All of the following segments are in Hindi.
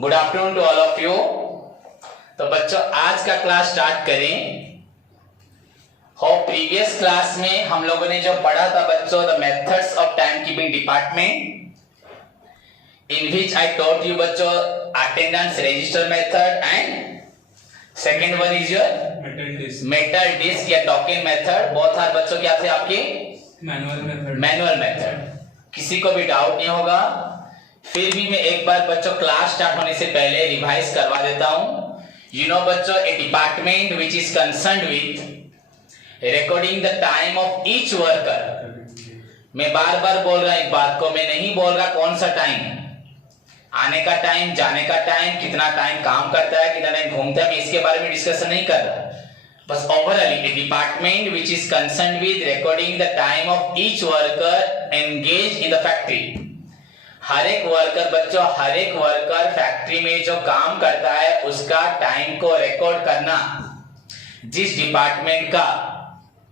Good afternoon to all of you. तो बच्चों आज का क्लास स्टार्ट करें। प्रीवियस क्लास में हम लोगों ने जो पढ़ा था बच्चों, the methods of time keeping department, in which I taught you बच्चों attendance register method and second one is your metal disk या टोकन मेथड। बहुत सारे बच्चों क्या थे आपके मैनुअल मेथड। किसी को भी डाउट नहीं होगा। फिर भी मैं एक बार बच्चों क्लास स्टार्ट होने से पहले रिवाइज करवा देता हूं। यू नो बच्चों, a department which is concerned with recording the time of each worker. मैं बार बार बोल रहा एक बात को, मैं नहीं बोल रहा कौन सा टाइम, आने का टाइम, जाने का टाइम, कितना टाइम काम करता है, कितना टाइम घूमता है, मैं इसके बारे में डिस्कशन नहीं कर रहा। बस overall a department which is concerned with recording the time of each worker engage in the factory. हर एक वर्कर बच्चों, हर एक वर्कर फैक्ट्री में जो काम करता है उसका टाइम को रिकॉर्ड करना जिस डिपार्टमेंट का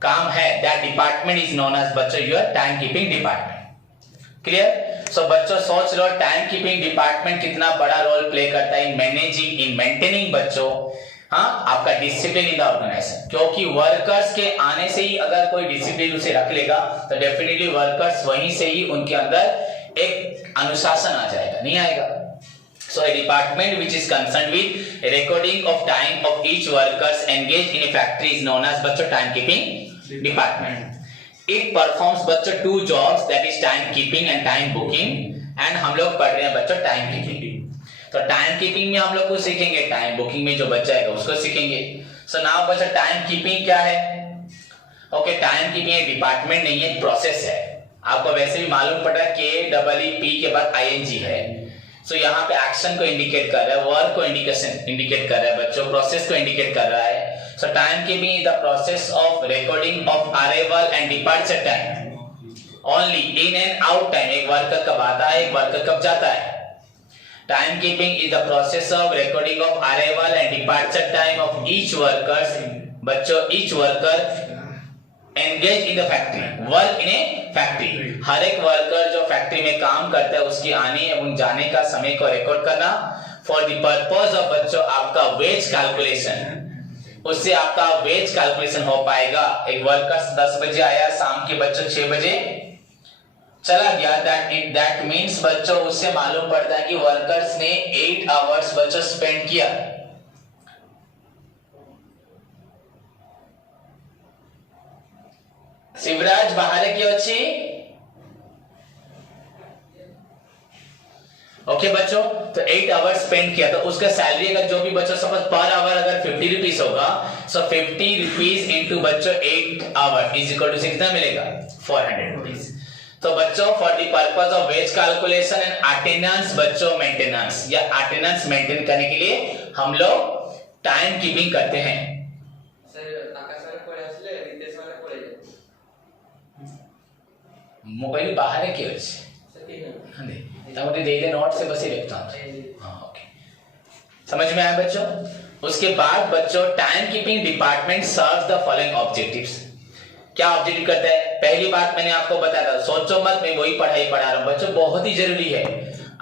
काम है, that department is known as बच्चों your time keeping department. Clear? So बच्चों सोच लो टाइम कीपिंग डिपार्टमेंट कितना बड़ा रोल प्ले करता है इन मैनेजिंग, इन मेंटेनिंग बच्चों आपका डिसिप्लिन इन द ऑर्गेनाइजेशन। क्योंकि वर्कर्स के आने से ही अगर कोई डिसिप्लिन उसे रख लेगा तो डेफिनेटली वर्कर्स वहीं से ही उनके अंदर एक अनुशासन आ जाएगा, नहीं आएगा। So a department which is concerned with recording of time of each workers engaged in a factory is known as बच्चों time keeping department. It performs बच्चों two jobs, that is time keeping and time booking, and हम लोग पढ़ रहे हैं बच्चों time keeping। तो टाइम कीपिंग में हम लोग कुछ सीखेंगे, टाइम बुकिंग में जो बच्चा है उसको सीखेंगे। सो नाउ बच्चा टाइम कीपिंग क्या है? ओके, टाइम कीपिंग एक डिपार्टमेंट नहीं है, प्रोसेस है। आपको वैसे भी मालूम पड़ रहा है KEEP के बाद ING है। सो यहाँ पे एक्शन को इंडिकेट कर रहा है, वर्क को इंडिकेट कर रहा है बच्चों, प्रोसेस को इंडिकेट कर रहा है। So time keeping is the process of recording of arrival and departure time only in and out time. एक वर्कर कब आता है, एक वर्कर कब जाता है। Time keeping is the process of recording of arrival and departure time of each workers बच्चों, each worker engage in the factory, work in a factory. हर एक वर्कर जो फैक्ट्री में काम करता है उसकी आने एवं जाने का समय को रिकॉर्ड करना फॉर द पर्पस ऑफ बच्चों आपका वेज कैलकुलेशन। उससे आपका वेज कैलकुलेशन हो पाएगा। एक वर्कर 10 बजे आया, शाम के बच्चों 6 बजे चला गया, दैट मीन्स बच्चों उससे मालूम पड़ता है कि वर्कर्स ने 8 आवर्स बच्चों स्पेंड किया। शिवराज बाहर क्यों अच्छी? ओके बच्चों, तो 8 आवर्स स्पेंड किया तो उसका सैलरी अगर जो भी बच्चों सपोज पर आवर अगर 50 रुपीज होगा, सो 50 रुपीज इंटू बच्चों 8 आवर इज इक्वल टू कितना मिलेगा? 400 रुपीज। तो बच्चों for the purpose of ways calculation and attendance बच्चों मेंटेनेंस या अटेंडेंस मेंटेन करने के लिए हम लोग टाइम कीपिंग करते हैं। मोबाइल बाहर है क्यों? दे दे नोट से बस ही लिखता हूं। हाँ ओके, समझ में आया बच्चों? उसके बाद बच्चों time keeping department serves the following objectives. क्या ऑब्जेक्टिव करता है? पहली बात मैंने आपको बताया था, सोचो मत मैं वही पढ़ाई पढ़ा रहा हूं बच्चों, बहुत ही जरूरी है।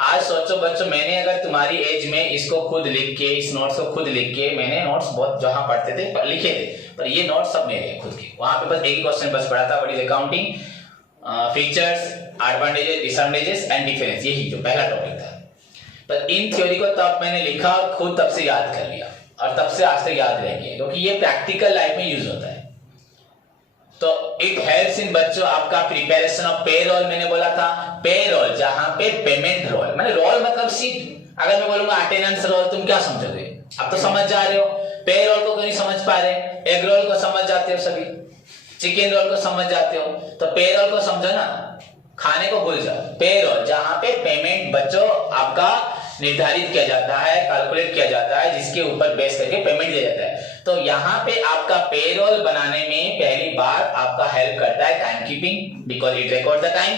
आज सोचो बच्चों, मैंने अगर तुम्हारी एज में इसको खुद लिख के, इस नोट्स को खुद लिख के, मैंने नोट्स बहुत जहां पढ़ते थे लिखे थे, पर ये नोट्स सब मेरे खुद के। वहां पे बस एक ही क्वेश्चन बस पढ़ा था, what is accounting, features, advantages, disadvantages and difference, यही जो पहला टॉपिक था। पर इन थ्योरी को तब मैंने लिखा और खुद तब से याद कर लिया और तब से आज तक याद रह गया, क्योंकि ये प्रैक्टिकल लाइफ में यूज होता है। तो इट हेल्प्स इन बच्चों आपका प्रिपरेशन ऑफ पे रोल। मैंने बोला था पे रोल, जहां पे पेमेंट रोल, मैंने रोल मतलब सीट। अगर मैं बोलूंगा अटेंडेंस रोल, तुम क्या समझोगे? अब तो समझ जा रहे हो। पे रोल को नहीं समझ पा रहे, एग रोल को समझ जाते हो सभी, चिकन रोल को समझ जाते हो, तो पे रोल को समझो ना, खाने को भूल जाओ। पे रोल जहां पे पेमेंट बच्चों आपका निर्धारित किया जाता है, कैलकुलेट किया जाता है, जिसके ऊपर बेस करके पेमेंट दिया जाता है। तो यहाँ पे आपका पेरोल बनाने में पहली बार आपका हेल्प करता है time keeping, because it record the time.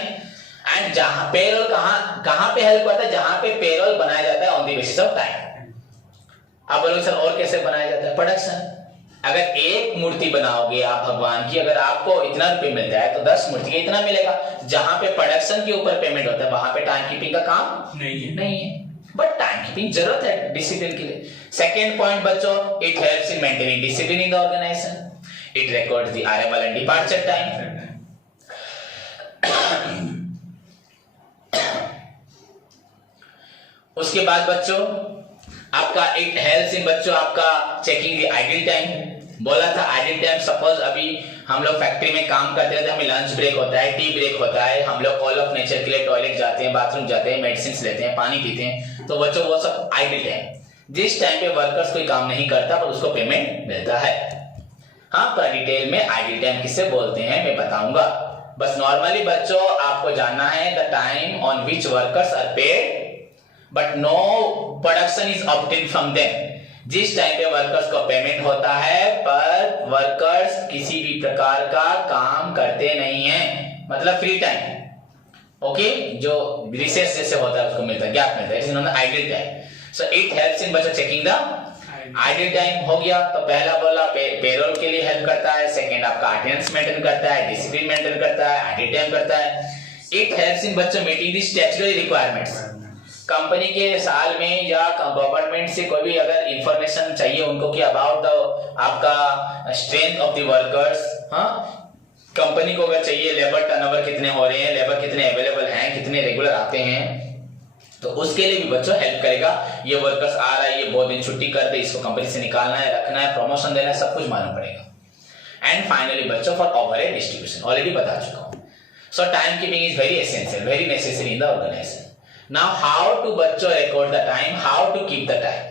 And जहां पेरोल कहां पे हेल्प करता है? जहां पे पेरोल बनाया जाता है on the basis of time. आप बोलोगे सर और कैसे बनाया जाता है? प्रोडक्शन। अगर एक मूर्ति बनाओगे आप भगवान की, अगर आपको इतना रुपये मिलता है तो 10 मूर्ति का इतना मिलेगा। जहां पे प्रोडक्शन के ऊपर पेमेंट होता है वहां पे टाइम कीपिंग का काम नहीं है। बट टाइम कीपिंग जरूरत है डिसिप्लिन के लिए। सेकेंड पॉइंट बच्चों, it helps in maintaining discipline in the organisation, it records the arrival and departure time. उसके बाद बच्चों आपका इट हेल्प्स इन बच्चों आपका चेकिंग द आइडल टाइम। बोला था आइडल टाइम, सपोज अभी हम लोग फैक्ट्री में काम करते हैं तो हमें लंच ब्रेक होता है, टी ब्रेक होता है, हम लोग ऑल ऑफ नेचर के लिए टॉयलेट जाते हैं, बाथरूम जाते हैं, मेडिसिन लेते हैं, पानी पीते हैं, तो बच्चों वो सब आइडल टाइम। जिस टाइम पे वर्कर्स कोई काम नहीं करता पर उसको पेमेंट मिलता है। हाँ, पर डिटेल में आइडल टाइम किसे बोलते हैं मैं बताऊंगा। बस नॉर्मली बच्चों आपको जानना है the time on which workers are paid but no production is obtain from them. जिस टाइम पे वर्कर्स को पेमेंट होता है पर वर्कर्स किसी भी प्रकार का काम करते नहीं है, मतलब फ्री टाइम, ओके, जो रिसेस जैसे होता है उसको मिलता है, गैप मिलता है, it's known as idle time. So it helps in बच्चों चेकिंग द आइडल टाइम। हो गया, तो पहला बोला पेरोल के लिए हेल्प करता है, सेकंड आपका अटेंडेंस मेंटेन करता है, डिसिप्लिन मेंटेन करता है, आइडल टाइम करता है। इट हेल्प्स इन बच्चों meeting the statutory requirements. Company के साल में या गवर्नमेंट से कोई भी अगर इंफॉर्मेशन चाहिए उनको कि अबाउट द आपका स्ट्रेंथ ऑफ द वर्कर्स, हाँ, कंपनी को अगर चाहिए लेबर टर्नओवर कितने हो रहे हैं, लेबर कितने अवेलेबल हैं, कितने रेगुलर आते हैं, तो उसके लिए भी बच्चों हेल्प करेगा। ये वर्कर्स आ रहा है, ये बहुत दिन छुट्टी कर दे, इसको कंपनी से निकालना है, रखना है, प्रमोशन देना है, सब कुछ मालूम पड़ेगा। एंड फाइनली बच्चों फॉर ओवरहेड डिस्ट्रीब्यूशन ऑलरेडी बता चुका हूं। So time keeping is very essential, very necessary in the organisation. Now how to बच्चों record the time, how to keep the time,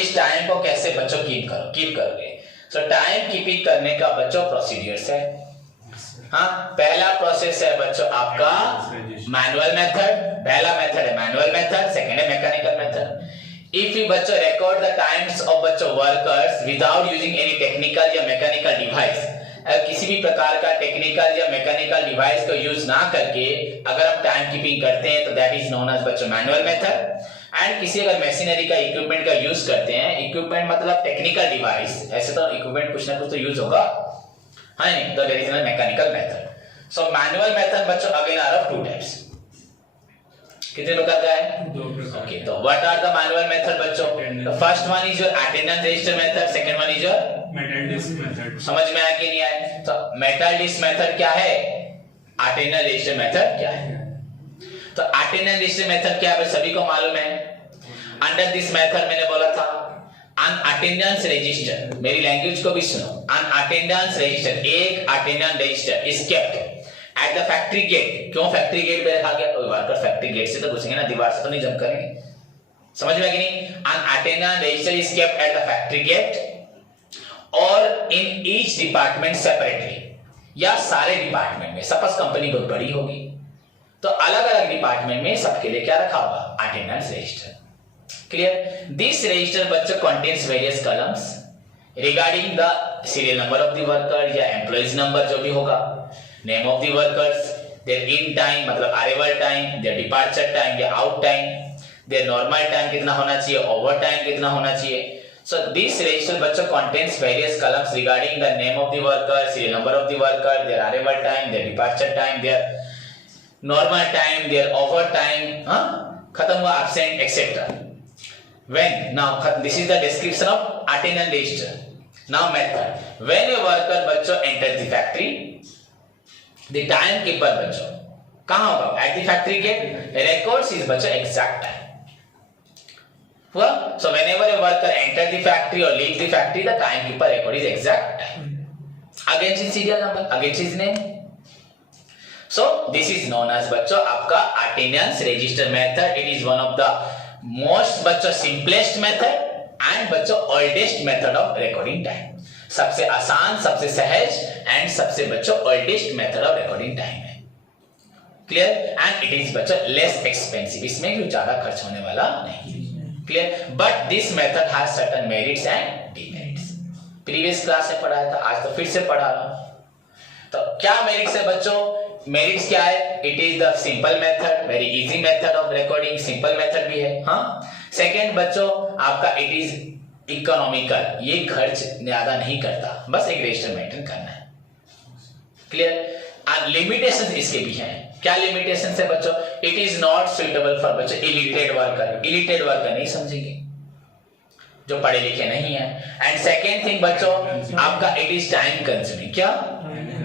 इस टाइम को कैसे बच्चों कीप करोगे। So टाइम कीपिंग करने का बच्चों प्रोसीजर्स है। हाँ, पहला प्रोसेस है बच्चों आपका मैनुअल मेथड, पहला मेथड है मैनुअल मेथड, सेकंड है मैकेनिकल मेथड। इफ यू बच्चों रिकॉर्ड द टाइम्स ऑफ बच्चों workers without using any technical या मैकेनिकल डिवाइस, किसी भी प्रकार का टेक्निकल या मैकेनिकल डिवाइस को यूज ना करके अगर हम टाइम कीपिंग करते हैं तो दैट इज नोन एज बच्चों मैनुअल मेथड। एंड किसी अगर मशीनरी का इक्विपमेंट का यूज करते हैं, इक्विपमेंट मतलब टेक्निकल डिवाइस, ऐसे तो इक्विपमेंट कुछ ना कुछ तो यूज होगा, है नहीं, तो that is mechanical method. So manual method बच्चों again are of two types. कितने प्रकार का है? ओके, तो what are the manual method बच्चों? The first one is your attendance register method, second one is your metal disc method. समझ में आया कि नहीं आया? तो मेटल डिस्क मेथड क्या है, अटेंडेंस रजिस्टर मेथड क्या है? तो अटेंडेंस रजिस्टर मेथड क्या है सभी को मालूम है। अंडर दिस मेथड मैंने बोला था अन अटेंडेंस रजिस्टर, मेरी लैंग्वेज को भी सुनो, अन अटेंडेंस रजिस्टर, एक attendance register is kept at the factory gate. क्यों फैक्ट्री गेट पे रखा गया? वर्कर फैक्ट्री गेट से तो घुसेंगे ना, दीवार से तो नहीं जंप करेंगे। समझ में आ गया नहीं? An attendance register is kept at the factory gate और इन ईच डिपार्टमेंट सेपरेटली, या सारे डिपार्टमेंट में, सपोज कंपनी बहुत बड़ी होगी तो अलग अलग डिपार्टमेंट में सबके लिए क्या रखा होगा? Attendance register. Clear? This register बच्चों contains various columns regarding the serial number of the worker या एम्प्लॉइज नंबर जो भी होगा, name of the workers, their in time मतलब arrival time, their departure time या out time, their normal time कितना होना चाहिए, ओवर टाइम कितना होना चाहिए। So this register बच्चों contains various columns regarding the name of the worker, serial number of the worker, their arrival time, their departure time, their normal time, their overtime, खत्म हुआ absent etc. When now this is the description of attendance register. Now method. When a worker बच्चों enters the factory, the timekeeper बच्चों कहाँ होगा? At the factory gate. Records is बच्चों exact time. So whenever a worker enters the factory or leaves the factory, the timekeeper record is exact time against his serial number, against his name. So this is known as बच्चों आपका attendance register method. It is one of the most बच्चों simplest method and बच्चों oldest method of recording time. सबसे आसान, सबसे सहज and सबसे बच्चों oldest method of recording time है। Clear? And it is बच्चों less expensive. इसमें कोई ज्यादा खर्च होने वाला नहीं। Clear? But this method has certain merits and demerits. Previous class में पढ़ाया था, आज तो फिर से पढ़ा रहा हूं। तो क्या मेरिट्स है बच्चों? मेरिट्स क्या है? It is the simple method, very easy method of recording, simple method भी है। हाँ। Second बच्चों आपका it is economical, ये खर्च ज्यादा नहीं करता, बस एक रजिस्टर मेंटेन करना है। Clear? लिमिटेशन इसके भी हैं। क्या लिमिटेशन है बच्चों? It is not suitable for बच्चों इलिटरेट वर्कर। इलिटरेट वर्कर नहीं समझेंगे, जो पढ़े लिखे नहीं है। एंड सेकेंड थिंग बच्चों आपका इट इज टाइम कंज्यूमिंग। क्या?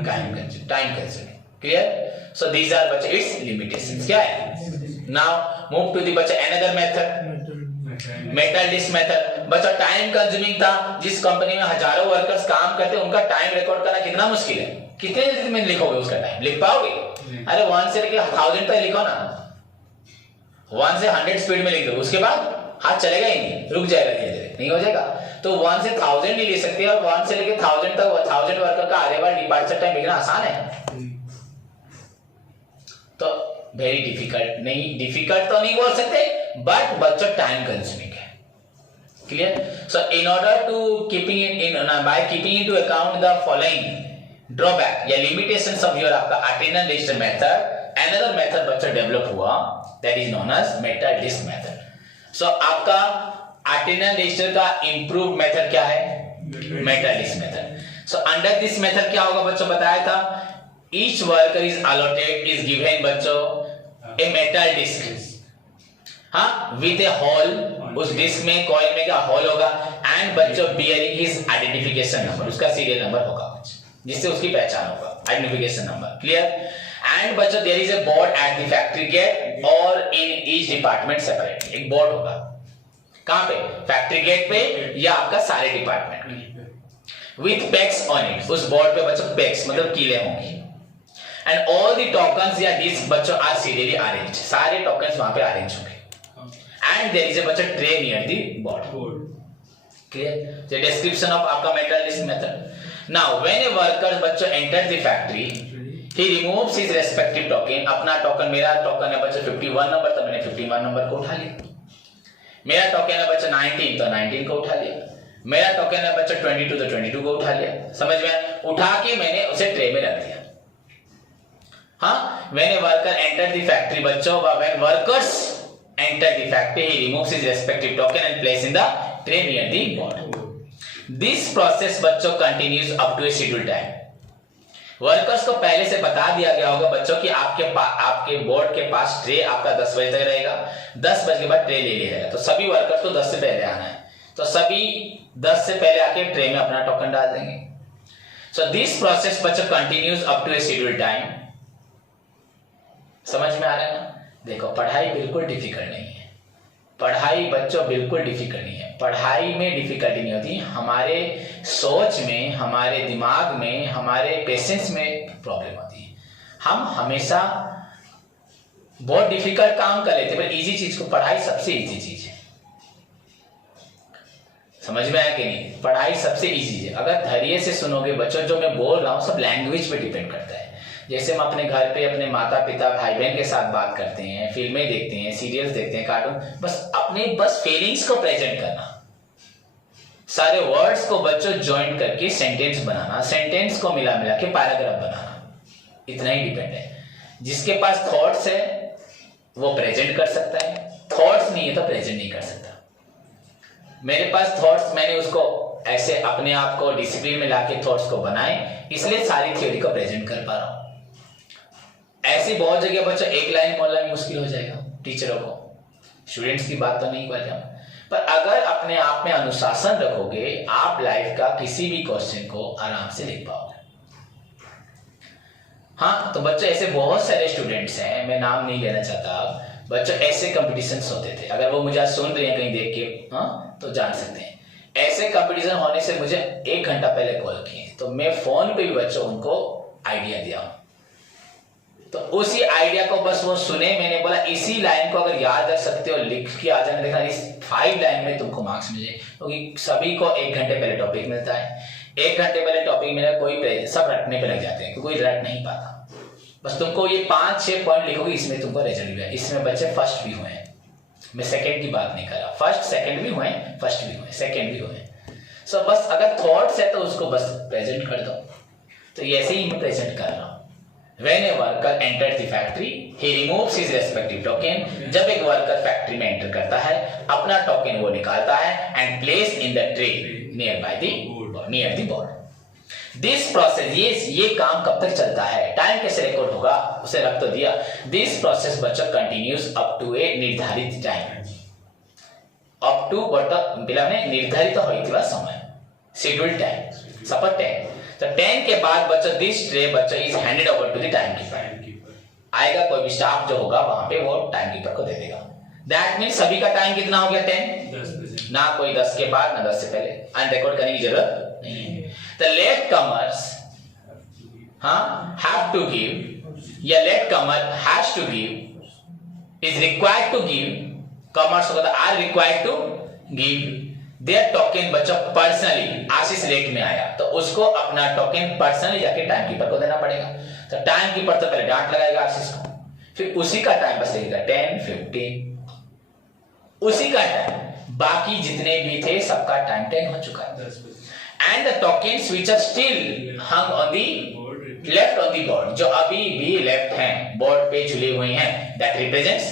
Time consuming. Clear? So these are बच्चों इट्स लिमिटेशंस। क्या है? नाउ मूव टू द बच्चों another method, metal disc method. बच्चों टाइम कंज्यूमिंग था। जिस कंपनी में हजारों वर्कर्स काम करते हैं उनका टाइम रिकॉर्ड करना कितना मुश्किल है। कितने जल्दी में लिखोगे उसका टाइम? लिख पाओगे? अरे 1 से लेके 1000 तक लिखो ना, 1 से 100 स्पीड में लिख दो, उसके बाद हाथ चलेगा ही नहीं, रुक जाएगा, धीरे धीरे नहीं हो जाएगा। तो 1 से 1000 नहीं ले सकते, और 1 से लेके 1000 तक 1000 वर्कर का आगे बार डिपार्चर टाइम लिखना आसान है? तो वेरी डिफिकल्ट नहीं, डिफिकल्ट तो नहीं बोल सकते, बट बच्चों टाइम कंज्यूमिंग है। Clear? So in order to keeping in by keeping into account the following drawback या लिमिटेशंस ऑफ योर आपका attendance register method, another method बच्चों डेवलप हुआ that is known as metal disc method. So आपका अटेंडेंस रजिस्टर का इंप्रूव मेथड क्या है? Metal disc method. So under this method क्या होगा बच्चों? बताया था each worker is allotted is given बच्चों ए मेटल डिस्क, हाँ, विद ए होल। उस डिस्क में कॉइल में क्या होल होगा, एंड बच्चों बियरिंग हिज आइडेंटिफिकेशन नंबर, उसका सीरियल नंबर होगा जिससे उसकी पहचान होगा, आइडेंटिफिकेशन नंबर। क्लियर? एंड बच्चों there is a board at the factory gate और इन ईच डिपार्टमेंट सेपरेट। एक बोर्ड होगा कहां पे? फैक्ट्री गेट पे या आपका सारे डिपार्टमेंट में, विथ पेग्स ऑन इट। उस बोर्ड पे बच्चों पेग्स मतलब कीले होंगी। एंड ऑल द टोकन्स या डिस्क बच्चों आर सीरियली अरेंज्ड, सारे टोकन्स वहां पे अरेंज होंगे। एंड देयर इज ए बच्चों tray near the board. Clear? The description of आपका metal disc method. Now when a worker बच्चों enter the factory he removes his respective token. अपना टोकन, मेरा टोकन है बच्चों 51 नंबर, तो मैंने 51 नंबर को उठा लिया। मेरा टोकन है बच्चों 19, तो 19 को उठा लिया। मेरा टोकन है बच्चों 22, तो 22 को उठा लिया। समझ में? उठा के मैंने उसे ट्रे में रख दिया। हाँ, when a worker entered the factory बच्चों, when workers enter the factory, he removes his respective token and place in the tray near the board. This process बच्चों continues up to a scheduled time. Workers को पहले से बता दिया गया होगा बच्चों कि आपके बोर्ड के पास ट्रे आपका 10 बजे तक रहेगा, 10 बजे के बाद ट्रे ले लिया जाएगा। तो सभी वर्कर्स को 10 से पहले आना है, तो सभी 10 से पहले आके ट्रे में अपना टोकन डाल देंगे। So this process बच्चों continues up to a scheduled time. समझ में आ रहा है ना? देखो पढ़ाई बिल्कुल डिफिकल्ट नहीं है, पढ़ाई बच्चों बिल्कुल डिफिकल्ट नहीं है। पढ़ाई में डिफिकल्टी नहीं होती, हमारे सोच में, हमारे दिमाग में, हमारे पेशेंस में प्रॉब्लम होती है। हम हमेशा बहुत डिफिकल्ट काम कर लेते हैं, पर इजी चीज को, पढ़ाई सबसे इजी चीज है। समझ में आया कि नहीं? पढ़ाई सबसे इजी है। अगर धैर्य से सुनोगे बच्चों, जो मैं बोल रहा हूँ सब लैंग्वेज पे डिपेंड करता है। जैसे हम अपने घर पे अपने माता पिता भाई बहन के साथ बात करते हैं, फिल्में देखते हैं, सीरियल्स देखते हैं, कार्टून, बस फीलिंग्स को प्रेजेंट करना, सारे वर्ड्स को बच्चों ज्वाइन करके सेंटेंस बनाना, सेंटेंस को मिला मिला के पैराग्राफ बनाना, इतना ही डिपेंड है। जिसके पास थॉट्स है वो प्रेजेंट कर सकता है, थॉट्स नहीं है तो प्रेजेंट नहीं कर सकता। मेरे पास थॉट्स, मैंने उसको ऐसे अपने आप को डिसिप्लिन में लाके थॉट्स को बनाए, इसलिए सारी थ्योरी को प्रेजेंट कर पा रहा हूं। ऐसी बहुत जगह बच्चों एक लाइन बोलना भी मुश्किल हो जाएगा टीचरों को, स्टूडेंट्स की बात तो नहीं कर रहा, पर अगर अपने आप में अनुशासन रखोगे, आप लाइफ का किसी भी क्वेश्चन को आराम से लिख पाओगे। हाँ, तो बच्चों ऐसे बहुत सारे स्टूडेंट्स हैं, मैं नाम नहीं लेना चाहता, बच्चों ऐसे कंपटीशंस होते थे, अगर वो मुझे आज सुन रहे हैं कहीं देख के, हाँ, तो जान सकते हैं। ऐसे कंपटीशन होने से मुझे 1 घंटा पहले कॉल किए, तो मैं फोन पे भी बच्चों उनको आइडिया दिया, तो उसी आइडिया को बस वो सुने, मैंने बोला इसी लाइन को अगर याद रख सकते हो लिख के आ जाने, देखा इस 5 लाइन में तुमको मार्क्स मिले, क्योंकि सभी को 1 घंटे पहले टॉपिक मिलता है। 1 घंटे पहले टॉपिक मिला, कोई सब रटने पे लग जाते हैं, कोई रट नहीं पाता। बस तुमको ये 5-6 पॉइंट लिखोगे, इसमें तुमको रिजल्ट भी है। इसमें बच्चे फर्स्ट भी हुए हैं, मैं सेकंड की बात नहीं कर रहा, फर्स्ट सेकंड भी हुए, फर्स्ट भी हुए, सेकंड भी हुए। सो बस अगर थॉट्स है तो उसको बस प्रेजेंट कर दो, तो ऐसे ही मैं प्रेजेंट कर रहा हूँ। When a worker enters the factory, he removes his respective token. जब एक वर्कर फैक्ट्री में एंटर करता है, अपना टोकन वो निकालता है and place in the tray near the board. This process, ये काम कब तक चलता है, टाइम कैसे रिकॉर्ड होगा, उसे रख तो दिया। दिस प्रोसेस बच्चों कंटिन्यूज अप टू ए निर्धारित टाइम, अप टू पिलाने निर्धारित होइथिबा समय, शेड्यूल टाइम, सपर टाइम। तो 10 के बाद बच्चों दिस ट्रे बच्चों is handed over to the time keeper. आएगा कोई भी स्टाफ जो होगा वहां पे वो टाइम कीपर को दे देगा। दैट मीन सभी का टाइम कितना हो गया 10, ना कोई 10 के बाद ना 10 से पहले, अन रिकॉर्ड करने की जरूरत नहीं है। The latecomers have to give, या latecomer has to give, is required to give, comers होगा तो are required to give their token बच्चों पर्सनली। आशीष लेट में आया तो उसको अपना टोकन पर्सनली जाके टाइम कीपर को देना पड़ेगा। तो टाइम कीपर तो पहले डांट लगाएगा आशीष को, फिर उसी का टाइम बस लगेगा 10, 15, उसी का टाइम, बाकी जितने भी थे सबका टाइम 10 हो चुका है। And the tokens which are still hung on the left on the board, जो अभी भी लेफ्ट हैं बोर्ड पे झुले हुए हैं, that represents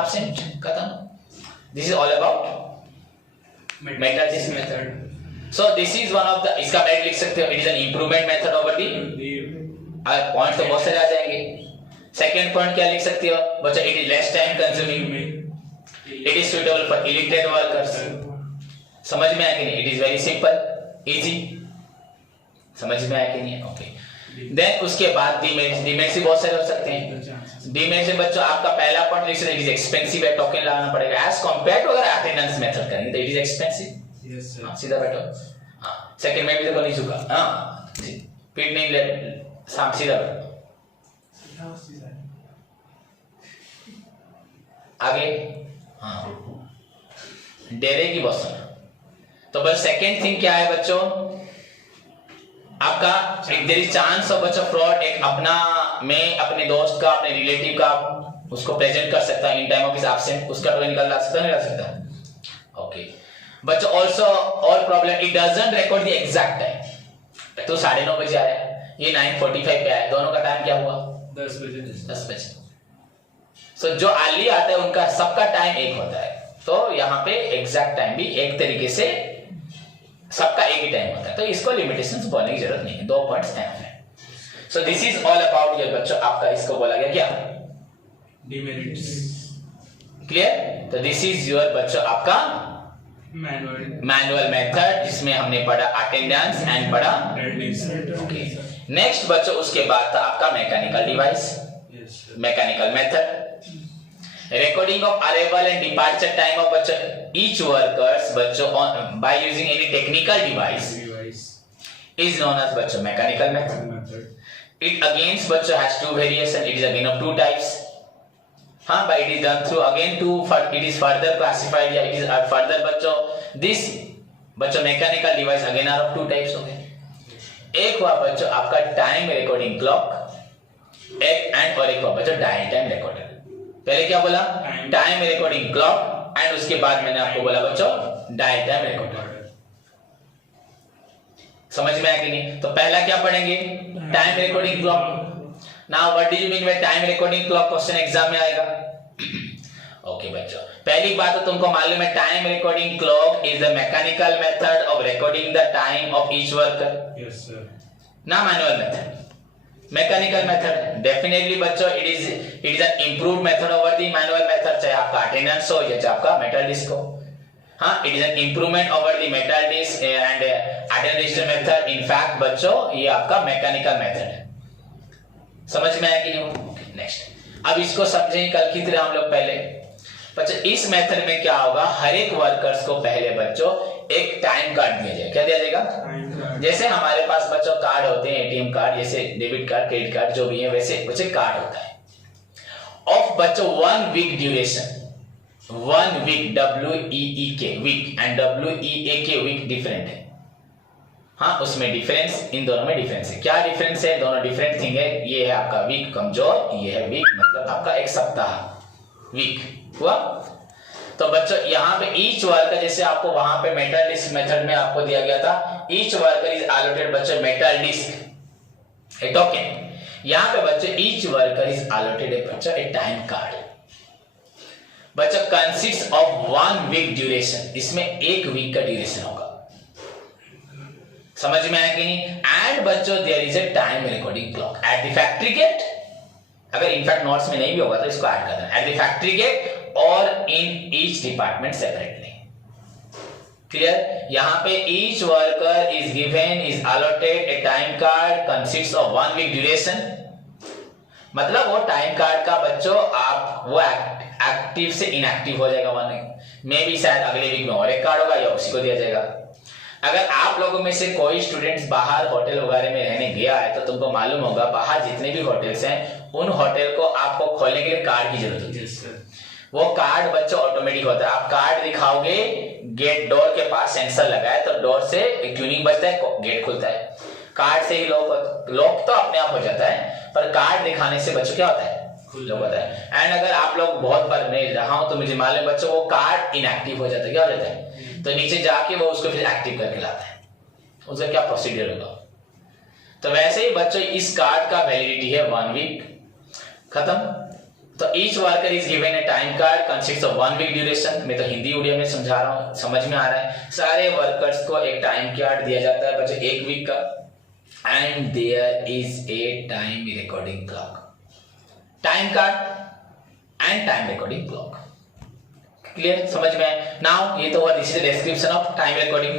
absent। खत्म। This is all about metal disk method. So this is one of the, इसका मेरिट लिख सकते हो, it is an improvement method over the, point तो बहुत सारे आ जाएंगे। सेकंड पॉइंट क्या लिख सकते हो बच्चा, it is less time consuming, it is suitable for illiterate workers। समझ में आया कि नहीं? It is very simple, easy, समझ में आया कि नहीं है? ओके। देन उसके बाद डीमेरिट से बहुत सारे हो सकते हैं। डीमेरिट से बच्चों आपका पहला पॉइंट लिख सकते हैं, इट इज एक्सपेंसिव है, टोकन लगाना पड़ेगा एज कंपेयर टू अगर अटेंडेंस मेथड करेंगे तो it is expensive. Yes sir, सीधा बैठो। हां, सेकंड में भी देखो नहीं झुका, हां पीठ नहीं ले, साम सीधा बैठो, आगे। हां, डेरे की बहुत सुना। तो बस सेकेंड थिंग क्या है बच्चों, आपका देयर इज चांस ऑफ बच्चों फ्रॉड। एक अपना, मैं अपने दोस्त का, अपने रिलेटिव का उसको प्रेजेंट कर सकता है in time of his absent, उसका टोकन निकाल ला सकता नहीं ला सकता। ओके बच्चों, ऑल्सो और problem, it doesn't record the exact time. तो 9:30 बजे आया, ये 9:45 पे आया, दोनों का टाइम क्या हुआ? 10 बजे। सो जो अर्ली आता है उनका सबका टाइम एक होता है, तो यहाँ पे एग्जैक्ट टाइम भी एक तरीके से सबका एक ही टाइम होता है, तो इसको लिमिटेशंस बोलने की जरूरत नहीं है। 2 पॉइंट्स हैं। सो this is all about your बच्चों, आपका इसको बोला गया क्या? डिमेरिट्स। क्लियर? तो दिस इज योर बच्चों आपका मैनुअल मेथड, जिसमें हमने पढ़ा अटेंडेंस एंड पढ़ा। ओके, नेक्स्ट बच्चों उसके बाद था आपका mechanical device, mechanical method, recording of arrival and departure time of बच्चों each workers बच्चों by using any technical device is known as बच्चों mechanical method. It again बच्चों has two variation, it is again of 2 types। हाँ, but it is done through again it is further classified, या it is further बच्चों this बच्चों mechanical device again are of 2 types हो गए। एक हुआ बच्चों आपका टाइम रिकॉर्डिंग क्लॉक, एक और एक हुआ बच्चों डायल टाइम रिकॉर्डर। पहले क्या बोला? टाइम रिकॉर्डिंग क्लॉक, एंड उसके बाद मैंने आपको बोला बच्चों डायल टाइम रिकॉर्डर। समझ में आया कि नहीं? तो पहला क्या पढ़ेंगे? Time recording clock. Now what do you mean by time recording clock? Question exam में आएगा। ओके बच्चों, पहली बात तो तुमको मालूम है, time recording clock is the mechanical method of recording the time of each worker. Yes sir. ना manual method, mechanical method. Definitely बच्चों it is an improved method over the manual method, चाहे आपका अटेंडेंस हो या चाहे आपका मेटल डिस्क हो। हाँ, it is an improvement over the metal disc and attendance method. In fact बच्चों ये आपका मैकेनिकल मेथड है। समझ में आया कि नहीं? नेक्स्ट, अब इसको समझें कल की तरह हम लोग पहले। बच्चों इस मेथड में क्या होगा, हर एक वर्कर्स को पहले बच्चों एक टाइम कार्ड दिया जाएगा। क्या दिया जाएगा? जैसे हमारे पास बच्चों कार्ड होते हैं, एटीएम कार्ड, जैसे डेबिट कार्ड, क्रेडिट कार्ड जो भी है, वैसे बच्चे कार्ड होता है ऑफ बच्चों 1 week duration. 1 week, WEEK week and WEAK week different है। हाँ, उसमें डिफरेंस, इन दोनों में डिफरेंस है। क्या डिफरेंस है? दोनों डिफरेंट थिंग है। ये है आपका वीक कमजोर, ये है वीक मतलब आपका एक सप्ताह वीक हुआ। तो बच्चों यहाँ पे ईच वर्कर, जैसे आपको वहां पे मेटल डिस्क मेथड में आपको दिया गया था, ईच वर्कर इज अलॉटेड बच्चों मेटल डिस्क ए टोकन। यहाँ पे बच्चों ईच वर्कर इज अलॉटेड ए बच्चों ए टाइम कार्ड। बच्चों कंसिस्ट ऑफ 1 वीक ड्यूरेशन, इसमें 1 वीक का ड्यूरेशन होगा। समझ में आया कि नहीं? एंड बच्चों there is a time recording clock at the factory gate, अगर इनफैक्ट नोट्स में नहीं भी होगा तो इसको ऐड कर देना, एट द फैक्ट्री गेट और in each department separately. Clear? यहाँ पे each worker is given is allotted a time card consist of 1 week duration, मतलब वो टाइम कार्ड का बच्चों आप वो एक्टिव से इनएक्टिव हो जाएगा 1 वीक में भी, शायद अगले वीक में और एक कार्ड होगा या उसी को दिया जाएगा। अगर आप लोगों में से कोई स्टूडेंट्स बाहर होटल वगैरह में रहने गया है तो तुमको मालूम होगा बाहर जितने भी होटल्स हैं उन होटल को आपको खोलने के लिए कार्ड की जरूरत होती है। वो कार्ड बच्चों ऑटोमेटिक होता है, आप कार्ड दिखाओगे, गेट डोर के पास सेंसर लगा है तो डोर से ट्यूनिंग बजता है, गेट खुलता है। कार्ड से ही लॉक तो अपने आप हो जाता है, पर कार्ड दिखाने से बच्चों क्या होता है, खुल होता है। एंड अगर आप लोग बहुत बार मैं रहा हूं तो मुझे मालूम बच्चों वो कार्ड इनएक्टिव हो जाता है, क्या हो जाता है, तो नीचे जाके वो उसको फिर एक्टिव करके लाता है, उसका क्या प्रोसीजर होगा। तो वैसे ही बच्चों इस कार्ड का वैलिडिटी है 1 वीक, खत्म। तो each worker is given a time card consist of 1 week duration. मैं तो हिंदी उड़िया में समझा रहा हूं, समझ में आ रहा है। सारे वर्कर्स को एक टाइम कार्ड दिया जाता है बच्चों 1 वीक का, and there is a time recording clock, time card and time recording clock. Clear? समझ में आए? नाउ ये तो हुआ this is description of time recording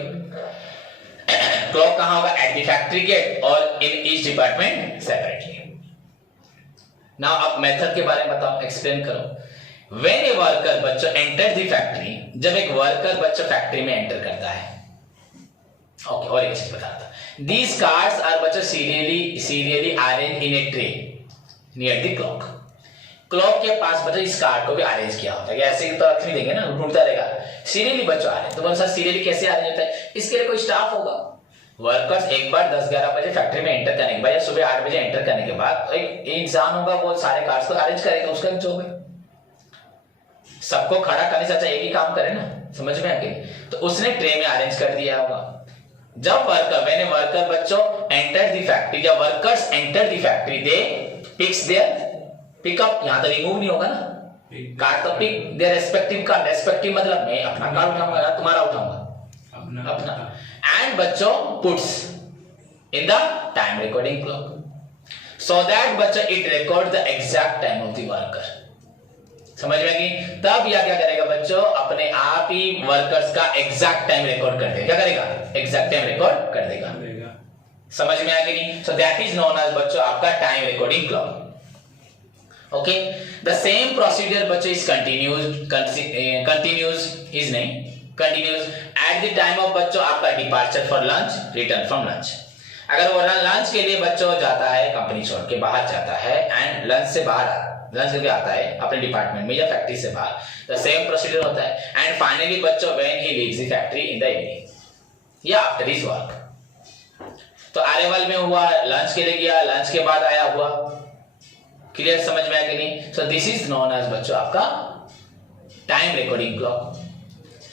clock. कहां होगा? एट द फैक्ट्री गेट और in each department separately. Now अब मेथड के बारे में बताओ, एक्सप्लेन करो। व्हेन ए वर्कर बच्चों एंटर द फैक्ट्री, जब एक वर्कर बच्चों फैक्ट्री में एंटर करता है, ओके, और एक चीज बताता, दीज कार्ड्स आर बच्चों serially arrange in A tray near the clock. Clock के पास बच्चों इस कार्ड को भी अरेंज किया होता है, ऐसे तो रख नहीं देंगे ना, ढूंढता रहेगा, सीरियली बच्चों आ रहे हैं। तो बोलो सर सीरियली कैसे अरेंज होता है? इसके लिए कोई स्टाफ होगा। वर्कर्स एक बार 10-11 बजे फैक्ट्री में एंटर करने के बाद या सुबह 8 बजे एंटर करने के बाद एक इंसान होगा, वो सारे कार्ड्स को अरेंज करेगा, उसका जॉब है। सबको खड़ा करने से अच्छा एक ही काम करे ना, समझ में आके, तो उसने ट्रे में अरेंज कर दिया होगा। जब वर्कर बच्चों एंटर द फैक्ट्री, या workers enter the factory, they picks their pickup, यहां तो रिमूव नहीं होगा ना, कार्ड तो pick their respective card, respective मतलब मैं अपना कार्ड उठाऊंगा, तुम्हारा उठाऊंगा अपना, एंड बच्चों puts in the time recording clock so that बच्चों it record the exact time of the worker. समझ में आएगी? तब यह क्या करेगा बच्चों, अपने आप ही वर्कर्स का एग्जैक्ट टाइम रिकॉर्ड कर देगा। क्या करेगा? एग्जैक्ट टाइम रिकॉर्ड कर देगा। समझ में आ गई? So that is known as बच्चों आपका time recording clock. Okay, the same procedure बच्चों is continues at the time of बच्चों आपका departure for lunch, return from lunch. अगर वो लंच के लिए बच्चों जाता है, कंपनी छोड़ के बाहर जाता है, एंड लंच करके आता है अपने डिपार्टमेंट में या फैक्ट्री से बाहर, द सेम प्रोसीजर होता है। एंड फाइनली बच्चों when he leaves the factory in the evening या आफ्टर हिज वर्क, तो अराइवल में हुआ, लंच के लिए गया, लंच के बाद आया हुआ। क्लियर? समझ में आया कि नहीं? So this is known as बच्चों आपका time recording clock.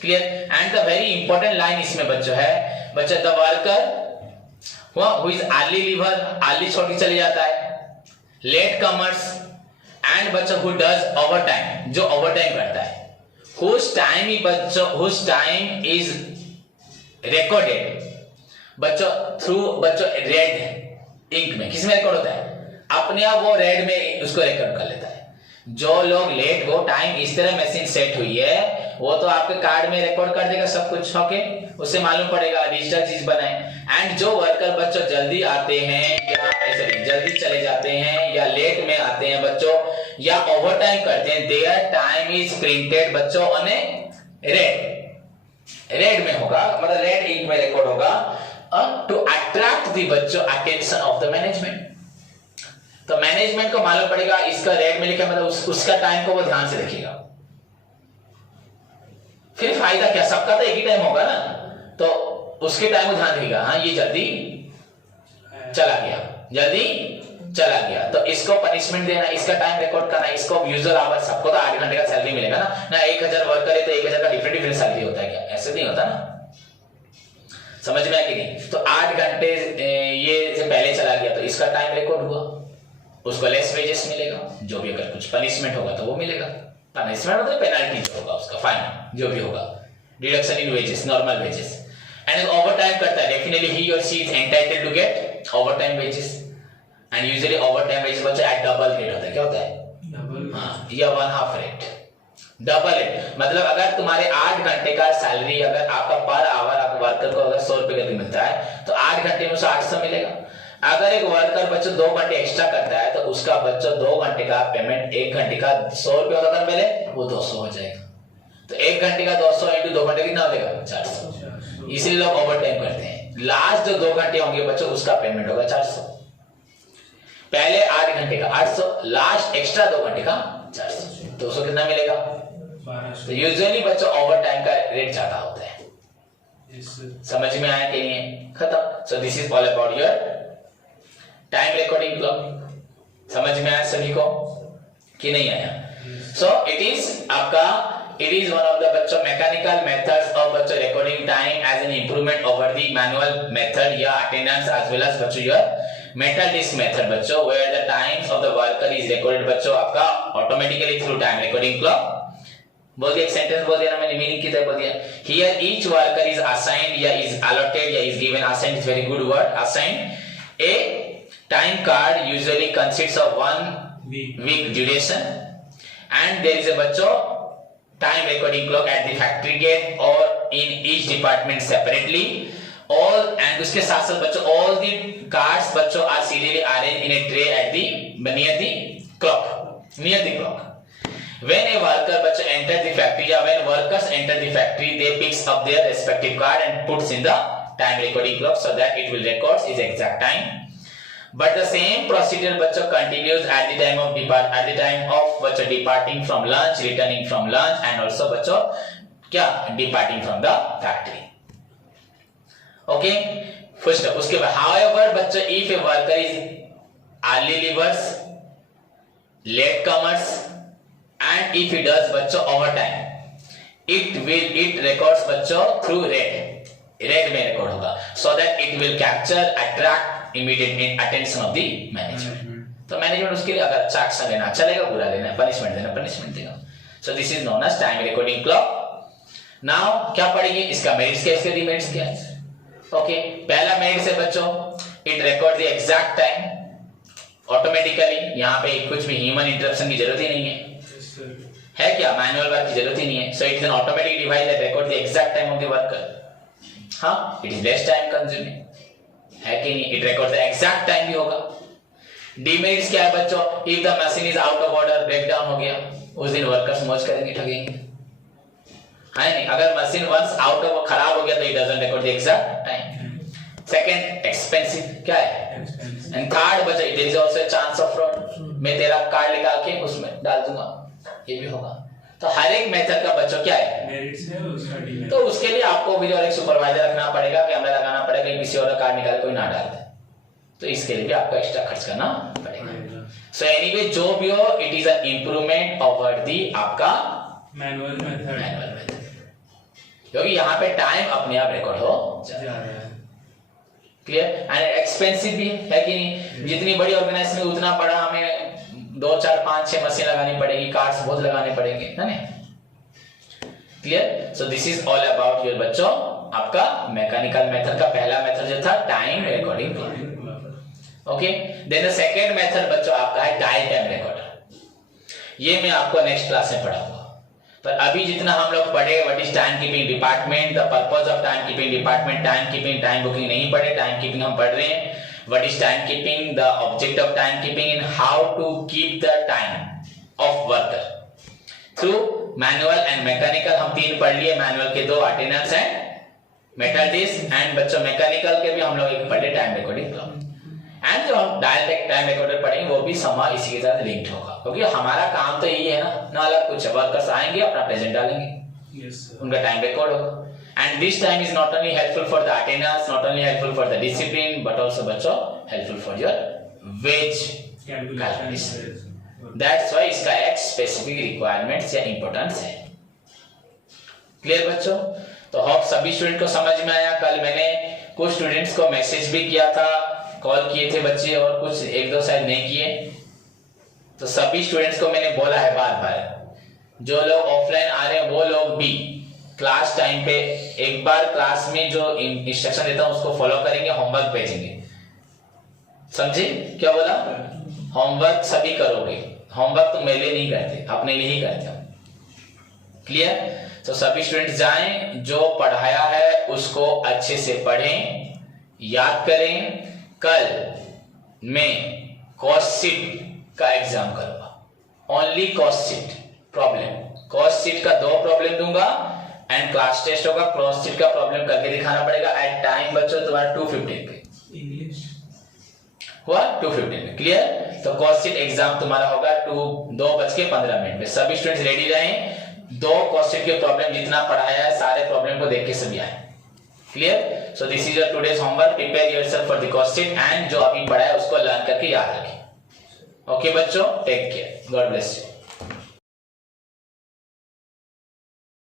Clear? And the very important line इसमें बच्चों है, बच्चों the worker who is early leaver, early छोड़ के चले जाता है, लेट कमर्स, एंड बच्चों हु डज ओवर टाइम, जो ओवर टाइम करता है, हुज टाइम इज रिकॉर्डेड बच्चों थ्रू बच्चों रेड इंक में। किसमें रिकॉर्ड होता है? अपने आप वो रेड में उसको रिकॉर्ड कर लेता है। जो लोग लेट हो, टाइम इस तरह मशीन सेट हुई है, वो तो आपके कार्ड में रिकॉर्ड कर देगा सब कुछ, ओके, उससे मालूम पड़ेगा, डिजिटल चीज बनाए। एंड जो वर्कर बच्चों जल्दी आते हैं या जल्दी चले जाते हैं या लेट में आते हैं बच्चों या ओवर टाइम करते हैं, देयर टाइम इज प्रिंटेड बच्चों ऑन ए रेड में होगा, मतलब रेड इंक में रिकॉर्ड होगा, टू अट्रैक्ट द बच्चों अटेंशन ऑफ द मैनेजमेंट। तो मैनेजमेंट को मालूम पड़ेगा इसका रेड में लिखा, मतलब उसका टाइम को वो ध्यान से देखिएगा। फिर फायदा क्या, सबका तो एक ही टाइम होगा ना, तो उसके टाइम को ध्यान देगा, हाँ ये जल्दी चला गया, तो इसको पनिशमेंट देना, इसका टाइम रिकॉर्ड करना, इसको यूजुअल आवर, सबको तो 8 घंटे का सैलरी मिलेगा ना 1000 वर्कर है तो 1000 का डिफरेंट सैलरी होता है क्या? ऐसे नहीं होता ना, समझ में आया कि नहीं? तो 8 घंटे ये से पहले चला गया तो इसका टाइम रिकॉर्ड हुआ, उसको लेस वेजेस मिलेगा, जो भी अगर कुछ पनिशमेंट होगा तो वो मिलेगा। पनिशमेंट मतलब पेनल्टी जो होगा उसका, फाइन जो भी होगा, deduction in wages, normal wages. And over time करता है, डेफिनेटली ही और she is entitled to get overtime wages, and usually overtime wages बच्चों एट डबल रेट होता है। क्या होता है? डबल, हाँ, या 1/2 रेट, डबल रेट। मतलब अगर तुम्हारे 8 घंटे का सैलरी अगर आपका पर आवर आप वर्कर को अगर 100 रुपए का मिलता है तो 8 घंटे में उसे 800 मिलेगा। अगर एक वर्कर बच्चों 2 घंटे एक्स्ट्रा करता है तो उसका बच्चों 2 घंटे का पेमेंट 1 घंटे का 100 रुपए अगर मिले वो 200 हो जाएगा। तो 1 घंटे का 200 इंटू 2 घंटे कितना हो जाएगा? 400। इसलिए लोग ओवर टाइम करते हैं। लास्ट जो 2 घंटे होंगे बच्चों उसका पेमेंट होगा 400। पहले 8 घंटे का 800, लास्ट एक्स्ट्रा 2 घंटे का 400, 200 कितना मिलेगा? 1200। तो यूजुअली बच्चों ओवर टाइम का रेट ज्यादा होता है। समझ में आया कि नहीं? खत्म। सो this is all about your time recording clock. समझ में आया सभी को कि नहीं आया? सो इट इज आपका it is one of the बच्चों mechanical methods of बच्चों recording time as an improvement over the manual method या attendance as well as बच्चों your metal disc method बच्चों where the times of the worker is recorded बच्चों आपका automatically through time recording clock। बोल दिया, एक सेंटेंस बोल दिया ना मैंने, मीनिंग की तरह बोल दिया। Here each worker is assigned या is allotted या is given, assigned is very good word, assigned a time card usually consists of 1 week duration and there is a बच्चों time recording clock at the factory gate or in each department separately all and उसके साथ साथ बच्चों all the cards बच्चों are serially arranged in a tray at the near the clock when a worker बच्चों enter the factory या when workers enter the factory they picks up their respective card and puts in the time recording clock so that it will record its exact time but the same procedure बच्चों continues at the time of बच्चों departing from lunch, returning from lunch and also बच्चों क्या departing from the factory। okay first उसके बाद however बच्चों if a worker is early leavers, late comers and if he does बच्चों overtime it records बच्चों through red में record होगा so that it will capture attract immediate attention of the management। तो मैनेजमेंट उसके लिए अगर अच्छा एक्शन लेना अच्छा लेगा, बुरा लेना पनिशमेंट देना पनिशमेंट देगा। So this is known as time recording clock. Now क्या पढ़ेंगे? इसका मेरिट्स क्या, इसके डिमेरिट्स क्या है? ओके पहला मेरिट है बच्चों it record the exact time automatically. यहाँ पे कुछ भी ह्यूमन इंटरप्शन की जरूरत ही नहीं है क्या? मैनुअल वर्क की जरूरत ही नहीं है। So it is an automatic device that record the exact time of the worker. हाँ it is less time consuming है कि नहीं? It record the exact time भी होगा। डिमेरिट्स क्या है बच्चों? If the machine is out of order, break down हो गया, उस दिन वर्कर्स मौज करेंगे, ठगेंगे, है नहीं? अगर मशीन वंस आउट ऑफ खराब हो गया तो it doesn't record the exact time. Second expensive क्या है? एंड थर्ड बच्चों there is also chance of fraud. मैं तेरा कार्ड निकाल के उसमें डाल दूंगा, ये भी होगा। तो हर एक मेथड का बच्चों क्या है? मेरिट्स है, उसका डिमेरिट। तो उसके लिए आपको भी और एक सुपरवाइजर रखना पड़ेगा, कैमरा लगाना पड़ेगा, किसी और का कार्ड निकाल कोई ना डाल दे, तो इसके लिए भी आपको एक्स्ट्रा खर्च करना पड़ेगा। सो एनीवे जो भी हो it is a improvement over the आपका मैनुअल मेथड, क्योंकि यहाँ पे टाइम अपने आप रिकॉर्ड हो जा रहा है। क्लियर? एंड एक्सपेंसिव भी है कि नहीं? जितनी बड़ी ऑर्गेनाइजेशन में उतना बड़ा हमें 2 4 5 6 मशीन लगानी पड़ेगी, कार्ड्स बहुत लगाने पड़ेंगे, है ना? Clear? So this is all about your बच्चों आपका मैकेनिकल मेथड का पहला मेथड जो था time recording. Okay then the second method बच्चों आपका है डायल टाइम रिकॉर्डर। ये मैं आपको नेक्स्ट क्लास में पढ़ाऊंगा, पर अभी जितना हम लोग पढ़े what is time keeping department, the purpose of time keeping department, time keeping time booking नहीं पढ़े, टाइम कीपिंग हम पढ़ रहे हैं। What is timekeeping? The object of timekeeping and how to keep the time of worker through manual and mechanical। हम 3 पढ़ लिए, मैनुअल के 2 अटेंडेंस हैं, मेटल डिस्क एंड बच्चों मैकेनिकल के भी हम लोग एक पढ़े टाइम रिकॉर्डिंग क्लॉक। एंड जो हम डायरेक्ट टाइम रिकॉर्डर पढ़ेंगे वो भी समा इसी के साथ लिंक्ड होगा, क्योंकि हमारा काम तो यही है ना अलग कुछ। वर्कर्स आएंगे अपना प्रेजेंट डालेंगे, उनका टाइम रिकॉर्ड होगा। And this time is not only helpful for the attendance, not only helpful for the discipline, but also बच्चों helpful for your wage calculation। That's why इसका एक specific requirements या importance है। Clear बच्चों? तो होप सभी स्टूडेंट को समझ में आया। कल मैंने कुछ स्टूडेंट्स को मैसेज भी किया था, कॉल किए थे बच्चे, और कुछ 1-2 शायद नहीं किए। तो सभी स्टूडेंट्स को मैंने बोला है बार बार, जो लोग ऑफलाइन आ रहे हैं वो लोग भी क्लास टाइम पे एक बार क्लास में जो इंस्ट्रक्शन देता हूं उसको फॉलो करेंगे, होमवर्क भेजेंगे। समझे क्या बोला? होमवर्क सभी करोगे, होमवर्क तो मेरे लिए नहीं करते, अपने लिए ही करते हो। क्लियर? तो सभी स्टूडेंट जाएं, जो पढ़ाया है उसको अच्छे से पढ़ें, याद करें। कल मैं कॉस्ट शीट का एग्जाम करूंगा, only cost sheet problem, cost sheet का 2 प्रॉब्लम दूंगा एंड क्लास टेस्ट होगा, कॉस्ट शीट का प्रॉब्लम करके दिखाना पड़ेगा एट टाइम बच्चों तुम्हारा 2:15 पे। इंग्लिश हुआ 2:15 में। क्लियर? तो कॉस्ट शीट एग्जाम तुम्हारा होगा 2:15 में। सभी स्टूडेंट्स रेडी रहें, 2 कॉस्ट शीट के प्रॉब्लम जितना पढ़ाया है सारे प्रॉब्लम को देख के सभी आए। Clear? So this is your today's homework, prepare yourself for the cost sheet and जो अभी पढ़ा है उसको लर्न करके याद रखें। ओके बच्चों, take care, God bless you.